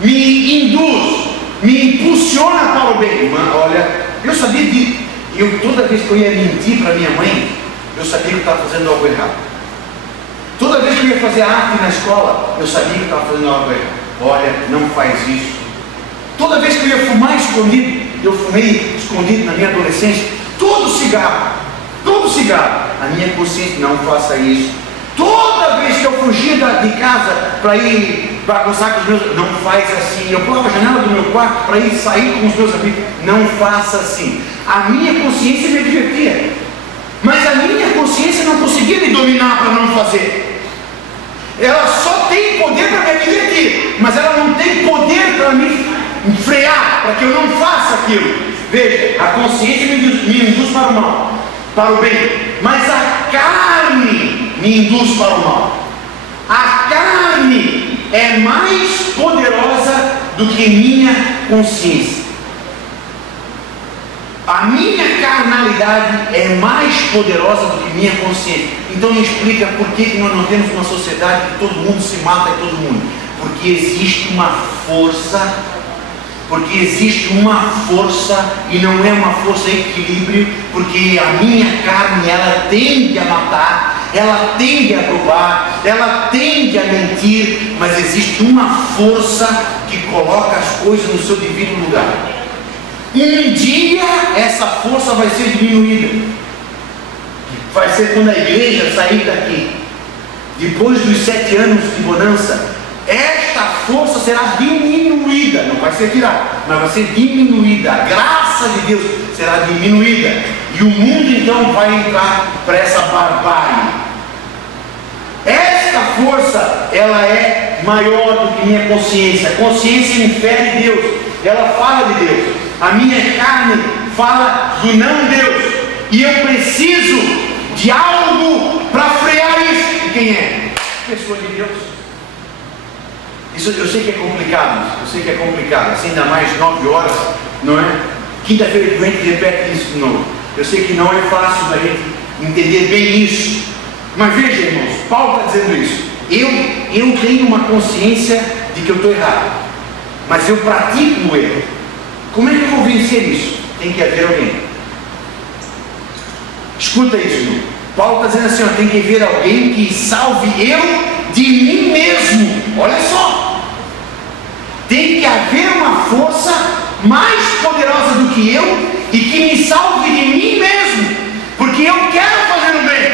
me induz, me impulsiona para o bem. Olha, eu sabia toda vez que eu ia mentir para minha mãe, eu sabia que eu estava fazendo algo errado. Toda vez que eu ia fazer arte na escola, eu sabia que eu estava fazendo algo errado. Olha, não faz isso. Toda vez que eu ia fumar escondido, eu fumei escondido na minha adolescência, todo cigarro, a minha consciência, não faça isso. Toda vez que eu fugia de casa para ir bagunçar com os meus, não faz assim. Eu pulava a janela do meu quarto para ir sair com os meus amigos, não faça assim. A minha consciência me divertia, mas a minha consciência não conseguia me dominar para não fazer. Ela só tem poder para me divertir, mas frear, para que eu não faça aquilo. Veja, a consciência me induz para o mal, para o bem, mas a carne me induz para o mal. A carne é mais poderosa do que minha consciência. A minha carnalidade é mais poderosa do que minha consciência. Então me explica por que nós não temos uma sociedade que todo mundo se mata e todo mundo. Porque existe uma força, e não é uma força equilíbrio, porque a minha carne, ela tende a matar, ela tende a roubar, ela tende a mentir, mas existe uma força que coloca as coisas no seu devido lugar. Um dia essa força vai ser diminuída. Vai ser quando a igreja sair daqui. Depois dos 7 anos de bonança, esta força será diminuída. Não vai ser tirada, mas vai ser diminuída. A graça de Deus será diminuída. E o mundo então vai entrar para essa barbárie. Esta força, ela é maior do que minha consciência. A consciência infere Deus, ela fala de Deus. A minha carne fala de não Deus. E eu preciso de algo para frear isso. E quem é? Pessoa de Deus. Isso eu sei que é complicado, assim, ainda mais 9 horas, não é? Quinta-feira que vem a gente repete isso de novo. Eu sei que não é fácil da gente entender bem isso. Mas veja, irmãos, Paulo está dizendo isso. Eu tenho uma consciência de que eu estou errado, mas eu pratico o erro. Como é que eu vou vencer isso? Tem que haver alguém. Escuta isso, irmão. Paulo está dizendo assim, ó, tem que haver alguém que salve eu de mim mesmo. Olha só. Tem que haver uma força mais poderosa do que eu e que me salve de mim mesmo. Porque eu quero fazer o bem,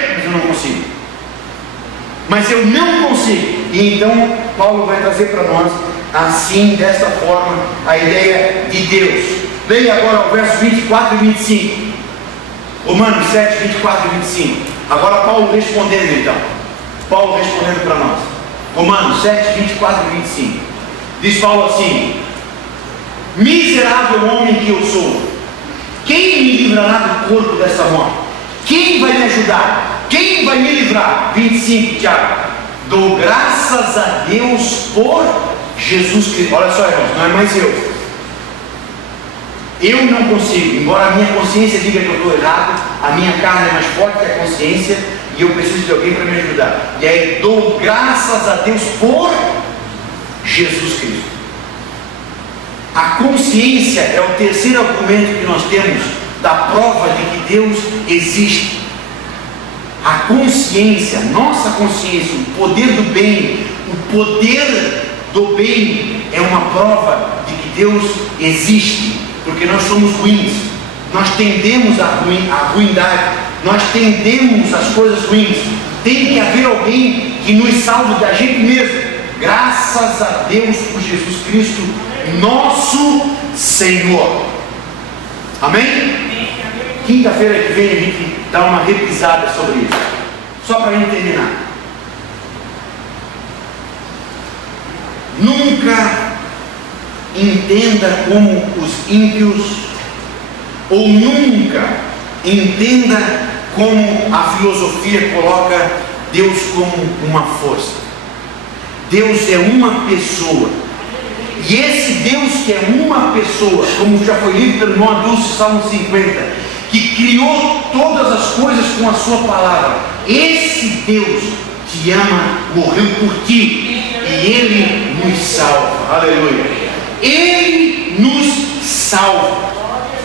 mas eu não consigo. E então Paulo vai trazer para nós assim, desta forma, a ideia de Deus. Leia agora o verso 24 e 25. Romanos 7, 24 e 25. Agora Paulo respondendo então. Paulo respondendo para nós. Romanos 7, 24 e 25. Diz Paulo assim: miserável homem que eu sou, quem me livrará do corpo dessa morte? Quem vai me ajudar? Quem vai me livrar? 25, Tiago. Dou graças a Deus por Jesus Cristo. Olha só, irmãos, não é mais eu. Eu não consigo, embora a minha consciência diga que eu estou errado, a minha carne é mais forte que a consciência e eu preciso de alguém para me ajudar. E aí dou graças a Deus por Jesus Cristo. A consciência é o terceiro argumento que nós temos da prova de que Deus existe. A consciência, nossa consciência, o poder do bem, é uma prova de que Deus existe, porque nós somos ruins, nós tendemos à ruindade, nós tendemos às coisas ruins. Tem que haver alguém que nos salve da gente mesmo. Graças a Deus por Jesus Cristo, nosso Senhor. Amém? Quinta-feira que vem a gente dá uma repisada sobre isso. Só para a gente terminar. Nunca entenda como os ímpios, ou nunca entenda como a filosofia coloca Deus como uma força. Deus é uma pessoa. E esse Deus que é uma pessoa, como já foi lido pelo irmão Adulto, Salmo 50, que criou todas as coisas com a sua palavra, esse Deus te ama, morreu por ti, e Ele nos salva. Aleluia. Ele nos salva.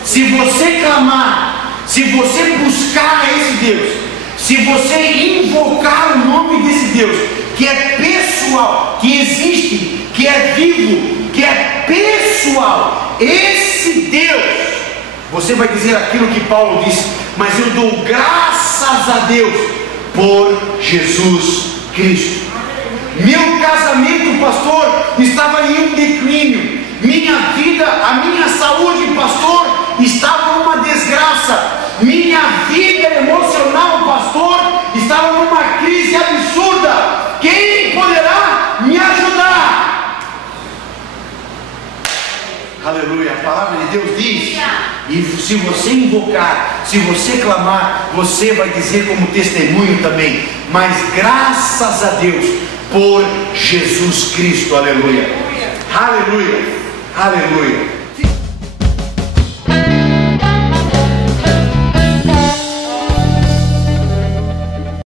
Se você clamar, se você buscar a esse Deus, se você invocar o nome desse Deus, que é pessoal, que existe, que é vivo, que é pessoal, esse Deus, você vai dizer aquilo que Paulo disse: mas eu dou graças a Deus por Jesus Cristo. Meu casamento, pastor, estava em um declínio. Minha vida, a minha saúde, pastor, estava numa desgraça. Minha vida emocional, pastor, estava numa crise absurda. Quem poderá me ajudar? Aleluia. palavra de Deus diz. E se você invocar, se você clamar, você vai dizer como testemunho também. Mas graças a Deus por Jesus Cristo, aleluia, aleluia, aleluia.